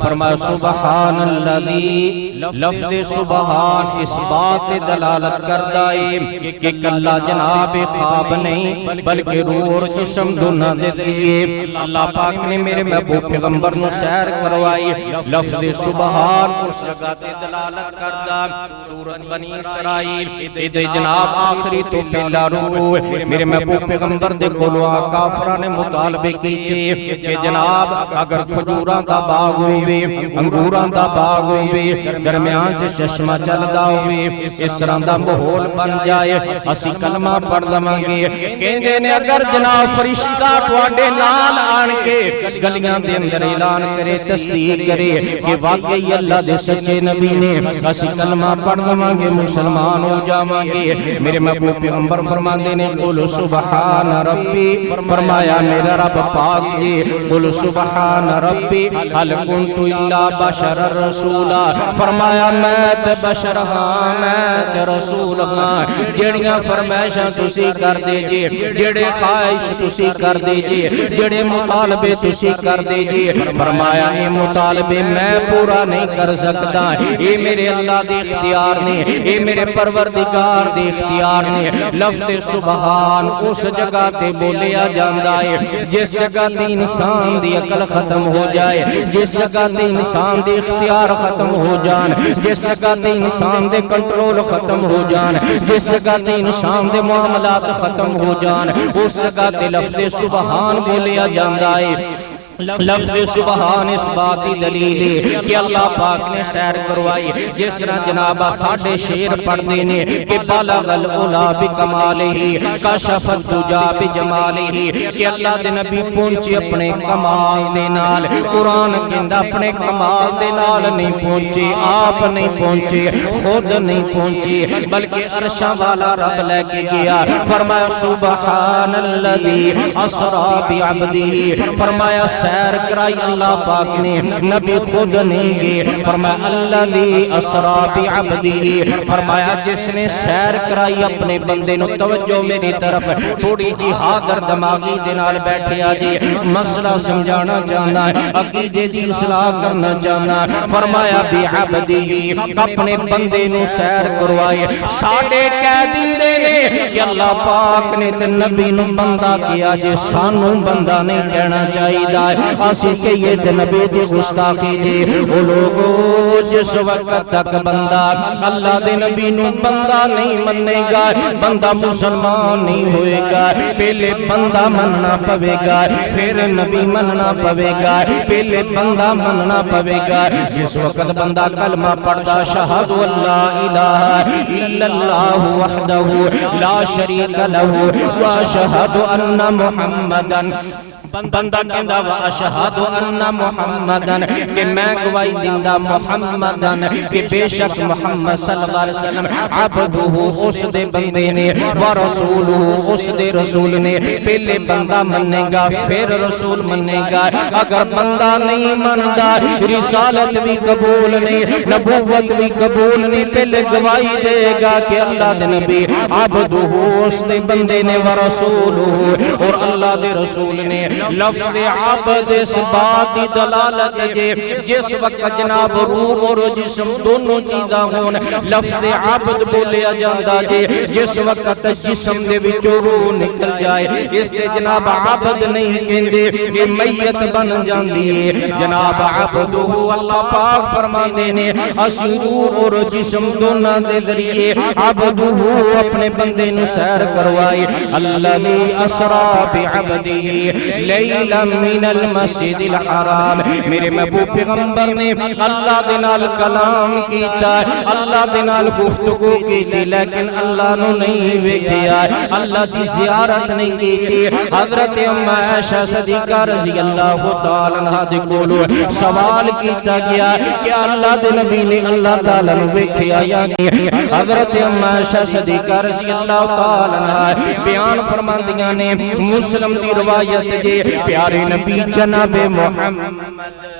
فرمایا سبحان اللذی، لفظ سبحان اس بات دلالت کردہ ہے کہ کلا جناب خواب نہیں بلکہ روح اور جسم دونوں دے ذریعے اللہ پاک نے میرے محبوب پیغمبر نو سیر کروائی. لفظ سبحان اس جگہ دلالت کردہ سورت بنی اسرائیل ادھے جناب آخری تو پہلا روح میرے محبوب پیغمبر دے کولوا کافرہ نے مطالبے کیتے کہ جناب اگر کھجوراں دا باغ ہوئے، انگوراں دا باغ ہوئے، درمیان سے چشمہ چلدا ہوئے، اس طرح دا ماحول بن جائے، اسی کلمہ پڑھ لواںگے. کہندے نے اگر جناب فرشتہ تواڈے نال آن کے گلیاں دے اندر اعلان کرے، تصدیق کرے کہ واقعی اللہ دے سچے نبی نے، اسی کلمہ پڑھ لواںگے، مسلمان ہو جاواںگے. میرے محبوب پیغمبر فرماندے نے قل سبحان ربی، فرمایا میرا رب پاک جی، قل سبحان ربی حل کنت الا بشر الرسولا، فرمایا میں تے بشر ہاں، میں تے رسول ہاں. جڑیاں فرمائشاں تسی کر دے جی، جڑے خواہش تسی کر دے جی، جڑے مطالبے تسی کر دے جی، فرمایا یہ مطالبے میں پورا نہیں کر سکتا، یہ میرے اللہ دے اختیار نے، یہ میرے پروردگار دے اختیار نے. لفظ سبحان اس جگہ تے بولیا جاندہ ہے جس جگہ تے انسان دی عقل ختم ہو جائے، جس جگہ تے انسان دے اختیار ختم ہو جان، جس جگہ تے انسان دے کنٹرول ختم ہو جان، جس جگہ تے انسان دے معاملات ختم ہو جان، اس جگہ تے لفظ سبحان بولیا جاندہ ہے. لفظ سبحان اس باتی دلیل ہے کہ اللہ پاک نے سیر کروائی. جس طرح جنابہ ساڑھے شیر پڑھ دینے کہ بالغ العلا بکمالہ کشف الدجا بجمالہ، کہ اللہ دے نبی پہنچے اپنے کمال دے نال. قرآن کہندا اپنے کمال دے نال نہیں پہنچے، آپ نہیں پہنچے، خود نہیں پہنچے، بلکہ عرشاں والا رب لے کے گیا. فرمایا سبحان الذی اسرا بعبدہ، فرمایا سیر کرائی اللہ پاک نے، نبی خود نہیں گے. فرمایا الذی اسرا بعبدہ، فرمایا جس نے سیر کرائی اپنے بندے نو. توجہ میری طرف تھوڑی جی حاضر دماغی دے نال بیٹھے آجی، مسئلہ سمجھانا چاہنا ہے، عقیدے دی اصلاح کرنا چاہنا ہے. فرمایا بعبدہ، اپنے بندے نو سیر کروائے. ساڑھے کہہ دیندے نے کہ اللہ پاک نے تے نبی نو بندہ کیا جے، سانو بندہ نہیں کہنا چاہیے دا. آسی کہ یہ نبی دی گستاخی دی. وہ لوگو جس وقت تک بندہ اللہ دے نبی نو بندہ نہیں مننے گا، بندہ مسلمان نہیں ہوئے گا. پہلے بندہ مننا پوے گا، پھر نبی مننا پوے گا، پہلے بندہ مننا پوے گا. جس وقت بندہ کلمہ پڑھتا شہد اللہ الہ الا اللہ وحدہ لا شریک لہ واشہد ان محمدن بندہ کہندا وا اشہد ان محمدن کہ میں گواہی دیندا محمدن کہ بے شک محمد صلی اللہ علیہ وسلم عبدہ اس دے بندے نے ورسولہ اس دے رسول نے پہلے بندہ منے گا پھر رسول منے گا اگر بندہ نہیں مندا رسالت بھی قبول نہیں نبوت بھی قبول نہیں پہلے گواہی دے گا کہ اللہ دے نبی عبدہ اس دے بندے نے ورسولہ اور اللہ دے رسول نے لفظ عبد اس بات دی دلالت ہے جس وقت جناب روح اور جسم دونوں چیزاں ہون لفظ عبد بولیا جاندا جے جس وقت جسم دے وچوں روح نکل جائے اس تے جناب عبد نہیں کہندے یہ میت بن جاندی ہے جناب عبدہ اللہ پاک فرماندے نے اسی روح اور جسم دونوں دے ذریعے عبدہ اپنے بندے نو سیر کروائی الذی اسرا بعبدہ لیلا من المسجد الحرام میرے محبوب پیغمبر نے اللہ دے نال کلام کیتا اللہ دے نال گفتگو کیتی لیکن اللہ نو نہیں ویکھیا اللہ دی زیارت نہیں کیتی حضرت ام عائشہ صدیقہ رضی اللہ تعالی عنہا دے کولوں سوال کیتا گیا کہ اللہ دے نبی نے اللہ تعالی نو ویکھیا یا نہیں حضرت ام عائشہ صدیقہ رضی اللہ تعالی عنہا بیان فرماندیاں نے مسلم دی روایت جے پیارے نبی جناب محمد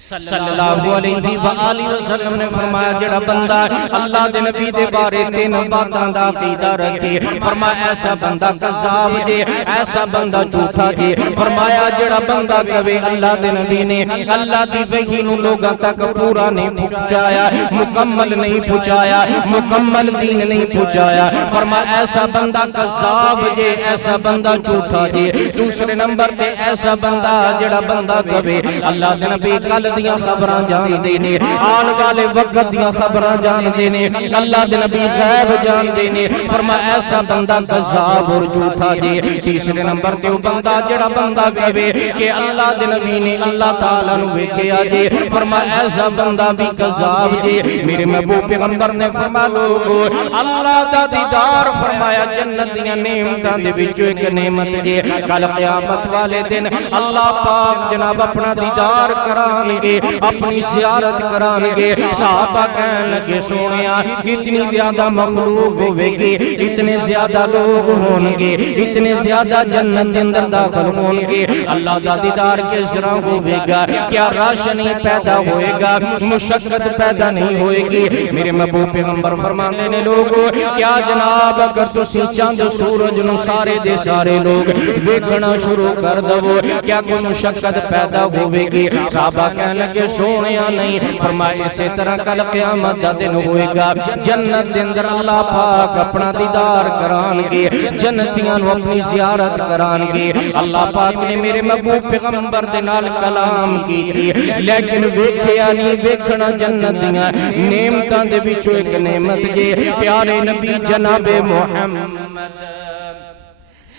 صلی اللہ علیہ وآلہ وسلم نے فرمایا جڑا بندہ اللہ دے نبی دے بارے تین باتاں دا عقیدہ رکھے فرمایا ایسا بندہ کذاب جے ایسا بندہ جھوٹا جے فرمایا جڑا بندہ کہے اللہ دے نبی نے اللہ دی وحی نو لوگاں تک پورا نہیں پہنچایا مکمل نہیں پہنچایا مکمل دین نہیں پہنچایا فرمایا ایسا بندہ کذاب جے ایسا بندہ جھوٹا جے دوسرے نمبر تے ایسا بندہ جڑا بندہ کہے اللہ دے نبی کل دیاں خبران جان دینے آن والے وقت دیاں خبران جان دینے اللہ دے نبی غیب جان دینے فرما ایسا بندہ کذاب اور جھوٹا جے تیسرے نمبر تے وہ بندہ جڑا بندہ کہے کہ اللہ دے نبی نے اللہ تعالیٰ نو ویکھیا جے فرما ایسا بندہ بھی کذاب جے میرے محبوب پیغمبر نے فرما لوگو اللہ دا دیدار فرمایا جنت دیاں نعمتاں دے وچوں ایک نعمت جے کل قیامت والے دن اللہ پاک جناب اپنا دیدار کران گے اپنی زیارت کران گے صحابہ کہن لگے سونیا اتنی زیادہ مخلوق ہوئے گی اتنے زیادہ لوگ ہون گے اتنے زیادہ جنت اندر داخل ہون گے اللہ دا دیدار کس طرح ہوئے گا کیا روشنی پیدا ہوئے گا مشقت پیدا نہیں ہوئے گی میرے محبوب پیغمبر فرماندے نے لوگوں کیا جناب اگر تسی چاند سورج نو سارے دے سارے لوگ ویکھنا شروع کر دو کیا کوئی مشقت پیدا ہوئے گی صحابہ کہنے لگے سونیا نہیں فرمایا اسی طرح کل قیامت دا دن ہوئے گا جنت دے اندر اللہ پاک اپنا دیدار کران گے جنتیاں نو اپنی زیارت کران گے اللہ پاک نے میرے محبوب پیغمبر دے نال کلام کی لیکن ویکھیا نہیں ویکھنا جنت دیاں نعمتاں دے وچوں ایک نعمت جے پیارے نبی جناب محمد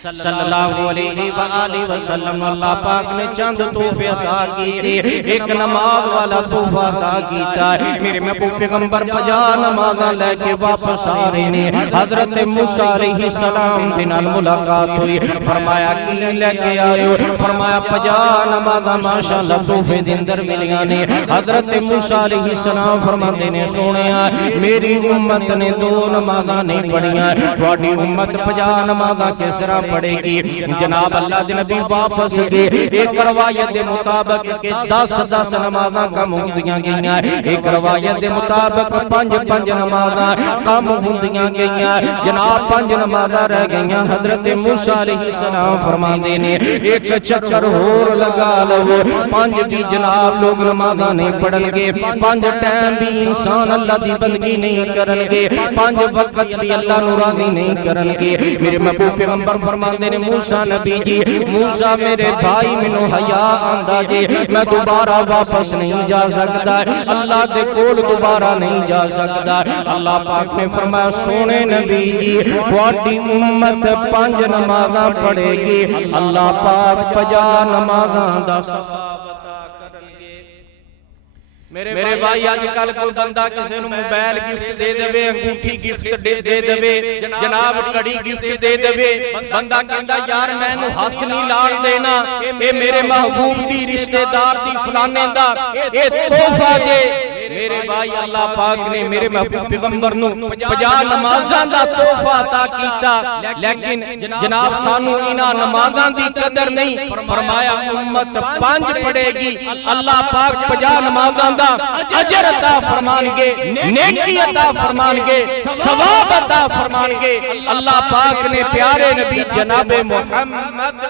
صلی اللہ علیہ وآلہ وسلم اللہ پاک نے چند تحفے عطا کیے ایک نماز والا تحفہ عطا کیتا ہے میرے محبوب پیغمبر 50 نمازاں لے کے واپس آ رہے نے حضرت موسیٰ علیہ السلام دے نال ملاقات ہوئی فرمایا کی لے کے آئے ہو فرمایا 50 نمازاں ماشاءاللہ تحفے دے اندر ملیاں نے حضرت موسیٰ علیہ السلام فرماندے نے سونیا میری امت نے 2 نمازاں نہیں پڑھیاں تہاڈی امت 50 نمازاں کس طرح پڑے گی جناب اللہ دے نبی واپس گئے ایک روایت دے مطابق کہ 10 نمازاں کم ہوندیاں گئیاں ایک روایت دے مطابق 5 نمازاں کم ہوندیاں گئیاں جناب 5 نمازاں رہ گئیاں حضرت موسیٰ علیہ السلام فرماندے نے ایک چکر اور لگا لو 5 کی جناب لوگ نمازاں نہیں پڑھن گے 5 ٹائم بھی انسان اللہ دی بندگی نہیں کرن گے 5 وقت بھی اللہ نو راضی نہیں کرن گے میرے محبوب پیغمبر فرماندے نے موسیٰ نبی جی موسیٰ میرے بھائی منو حیا آندا جے میں دوبارہ واپس نہیں جا سکتا اللہ دے کول دوبارہ نہیں جا سکتا اللہ پاک نے فرمایا سونے نبی جی تہاڈی امت 5 نمازاں پڑھے گی اللہ پاک 50 نمازاں دا ثواب عطا کرن گے میرے بھائی آج کل کوئی بندہ کسی نو موبائل گفٹ دے دے، انگوٹھی گفٹ دے دے، جناب کڑی گفٹ دے دے، بندہ کہندا یار میں نو ہاتھ نہیں لاڑ دینا، اے میرے محبوب دی رشتہ دار دی فلانے دا اے تحفہ دے۔ میرے بھائی اللہ پاک نے میرے محبوب پیغمبر نو 50 نمازاں دا تحفہ عطا کیتا، لیکن جناب سانو انہاں نمازاں دی قدر نہیں، فرمایا امت 5 پڑھے گی اللہ پاک 50 نمازاں دا اجر عطا فرمان گے، نیکی عطا فرمان گے، ثواب عطا فرمان گے۔ اللہ پاک نے پیارے نبی جناب محمد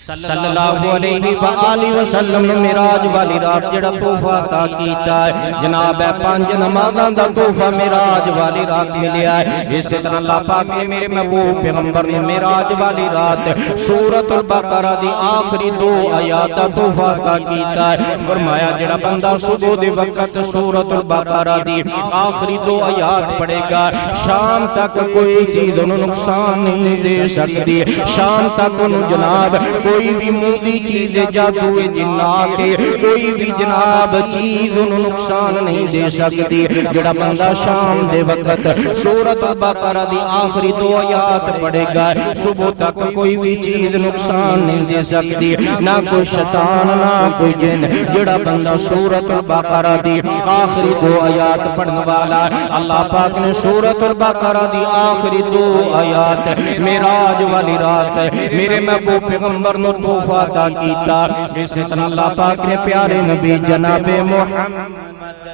صلی اللہ علیہ وآلہ وسلم نے معراج والی رات جڑا تحفہ عطا کیتا ہے، جناب 5 نمازاں دا تحفہ معراج والی رات ملیا ہے۔ اسی طرح اللہ پاک نے میرے محبوب پیغمبر نے معراج والی رات سورۃ البقرہ دی آخری 2 آیات دا تحفہ عطا کیتا ہے، فرمایا جڑا بندہ صبح دے وقت سورۃ البقرہ دی آخری 2 آیات پڑھے گا، شام تک کوئی چیز انہوں نقصان نہیں دے سکتی، شام تک انہوں جناب کوئی بھی موندی چیز جادو جنات کوئی بھی جناب چیز انہوں نقصان نہیں دے سکتی۔ جڑا بندہ شام دے وقت سورۃ البقرہ دی آخری 2 آیات پڑھے گا، صبح تک کوئی بھی چیز نقصان نہیں دے سکتی، نہ کوئی شیطان نہ کوئی جن۔ جڑا بندہ سورۃ البقرہ دی آخری 2 آیات پڑھنے والا، اللہ پاک نے سورۃ البقرہ دی آخری 2 آیات معراج والی رات میرے محبوب پیغمبر نو تحفہ عطا کیتا۔ اسی طرح اللہ پاک نے پیارے نبی جناب محمد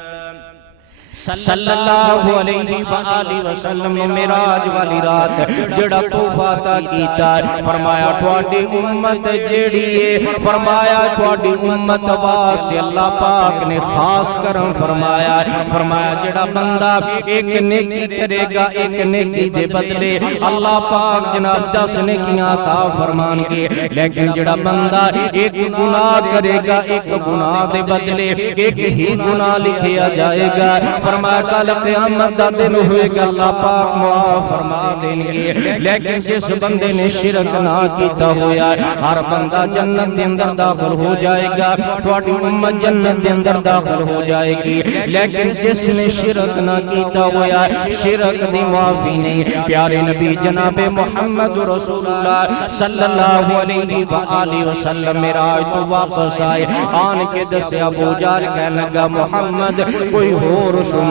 صلی اللہ علیہ وآلہ وسلم نے معراج والی رات جڑا تحفہ عطا کیتا، فرمایا تواڈی امت جیڑی ہے، فرمایا تواڈی امت واسطے اللہ پاک نے خاص کرم فرمایا، فرمایا جڑا بندہ ایک نیکی کرے گا، ایک نیکی دے بدلے اللہ پاک جناب 10 نیکیاں عطا فرمان گے، لیکن جڑا بندہ ایک گناہ کرے گا، ایک گناہ دے بدلے ایک ہی گناہ لکھیا جائے گا، فرمایا کل قیامت دا دن ہوئے گا اللہ پاک معاف فرما دیں گے۔ لیکن جس بندے نے شرک نہ کیتا ہویا ہے، ہر بندہ جنت دے اندر داخل ہو جائے گا، تواڈی امت جنت دے اندر داخل ہو جائے گی، لیکن جس نے شرک نہ کیتا ہویا ہے شرک دی معافی نہیں۔ پیارے نبی جناب محمد رسول اللہ صلی اللہ علیہ وآلہ وسلم معراج تو واپس آئے، آن کے دسے ابو جہل کہنے لگا محمد کوئی اور سنا۔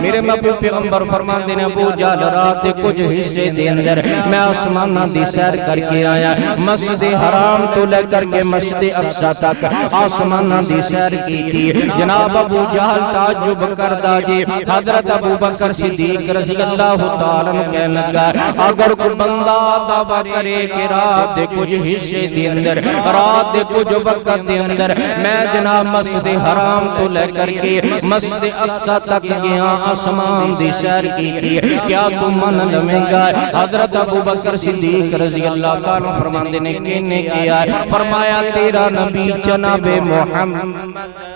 میرے محبوب پیغمبر فرماندے نے ابو جہل رات کچھ حصے دے اندر میں آسماناں دی سیر کر کے آیا، مسجد حرام تو لے کر کے مسجد اقصی تک آسماناں دی سیر کی تھی۔ جناب ابو جہل تعجب کردا جی، حضرت ابو بکر صدیق رضی اللہ تعالیٰ عنہ کہنے لگا اگر کوئی بندہ دعویٰ کرے کہ رات دے کچھ حصے دے اندر، رات دے کچھ وقت دے اندر میں جناب مسجد حرام تو لے کر کے مسجد اقصی تک گیا، آسمان دی سیر کی تھی، کیا تو من لمیں گا؟ حضرت ابو بکر صدیق رضی اللہ تعالیٰ فرماندے نے کہنے کیا، فرمایا تیرا نبی جناب محمد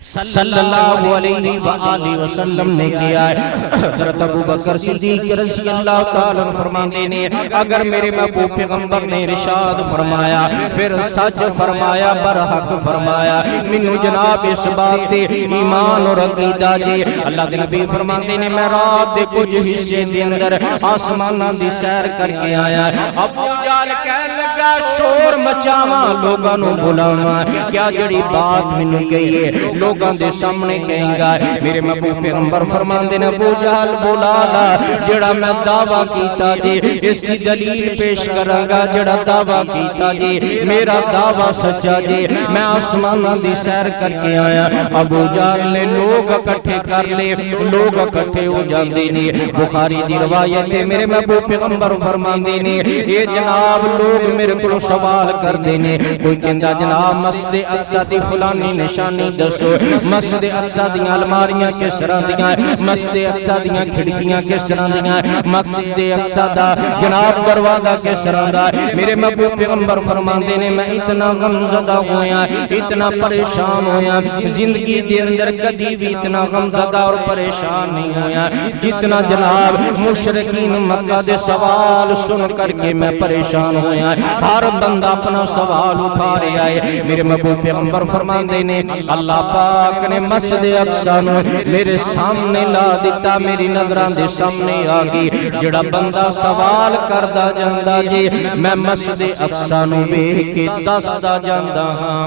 صلی اللہ علیہ وآلہ وسلم نے کیا ہے۔ حضرت ابو بکر صدیق رضی اللہ تعالیٰ فرماندے نے اگر میرے محبوب پیغمبر نے ارشاد فرمایا پھر سچ فرمایا، برحق فرمایا، منو جناب اس بات تے ایمان اور عقیدہ جے۔ اللہ دے نبی فرماندے نے میں رات دے کچھ حصے دے اندر آسماناں دی سیر کر کے آیا۔ ابو جہل کہنے لگا شور مچاواں، لوگاں نو بلاواں، کیا جڑی بات منو کہیے لوگاں دے سامنے کہیں گا؟ میرے محبوب پیغمبر فرماندے نے ابو جہل بولا لا، جڑا میں دعویٰ کیتا جی اس کی دلیل پیش کراں گا، جڑا دعویٰ کیتا جی میرا دعویٰ سچا جی، میں آسماناں دی سیر کر کے آیا۔ ابو جہل نے لوگ اکٹھے کر لے، لوگ اکٹھے ہو جاندے نے، بخاری دی روایت ہے میرے محبوب پیغمبر فرماندے نے اے جناب لوگ میرے کو سوال کردے نے، کوئی کہندا جناب مسجد اقصی دی فلانی نشانی دسو، مسجد اقصی دیاں الماریاں کس طرح دیاں، مسجد اقصی دیاں کھڑکیاں کس طرح دیاں، مسجد اقصی دا جناب دروازہ کس طرح دا۔ میرے محبوب پیغمبر فرماندے نے میں اتنا غمزدہ ہویا، اتنا پریشان ہویا، زندگی دے اندر کبھی بھی اتنا غمزدہ اور پریشان نہیں ہویا جتنا جناب مشرکین مکہ دے سوال سن کر کے میں پریشان ہویا۔ ہر بندہ اپنا سوال اٹھا رہا ہے۔ میرے محبوب پیغمبر فرماندے نے اللہ پاک نے مسجد اقصی نو میرے سامنے لا دیتا، میری نظراں دے سامنے آ گئی۔ جڑا بندہ سوال کردا جاندا جی میں مسجد اقصی نو ویکھ کے دسدا جاندا ہاں۔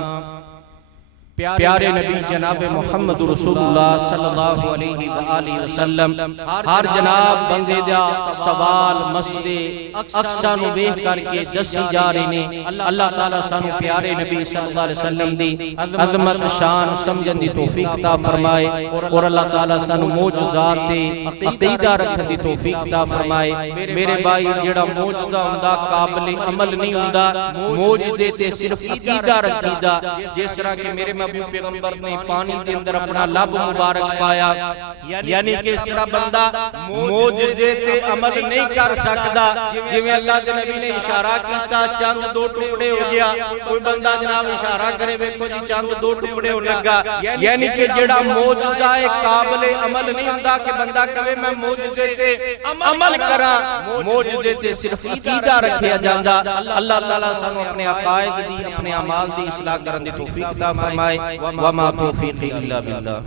پیارے نبی جناب محمد رسول اللہ صلی اللہ علیہ وآلہ وسلم ہر جناب بندے دا سوال مسجد اقصی نو ویکھ کر کے دسی جا رہے نے۔ اللہ تعالیٰ سانو پیارے نبی صلی اللہ علیہ وسلم دی عظمت شان سمجھن دی توفیق عطا فرمائے، اور اللہ تعالیٰ سانو معجزات تے عقیدہ رکھن دی توفیق عطا فرمائے۔ میرے بھائی جڑا معجزہ ہوندا قابل عمل نہیں ہوندا، معجزے تے صرف عقیدہ رکھیدا۔ جس طرح کہ میرے محبوب پیغمبر نے پانی دے اندر اپنا لب مبارک پایا، یعنی کہ اس طرح بندہ معجزے تے عمل نہیں کر سکدا۔ جویں اللہ دے نبی نے اشارہ کیتا چند دو ٹکڑے ہو گیا، کوئی بندہ جناب اشارہ کرے ویکھو جی چند دو ٹکڑے ہون لگا، یعنی کہ جڑا معجزہ ہے قابل عمل نہیں ہوندا کہ بندہ کہے میں معجزے تے عمل کراں۔ معجزے تے صرف عقیدہ رکھیا جاندا۔ اللہ تعالیٰ سانو اپنے عقائد دی اپنے اعمال دی اصلاح کرن دی توفیق عطا فرمائے۔ وما توفیقی الا باللہ۔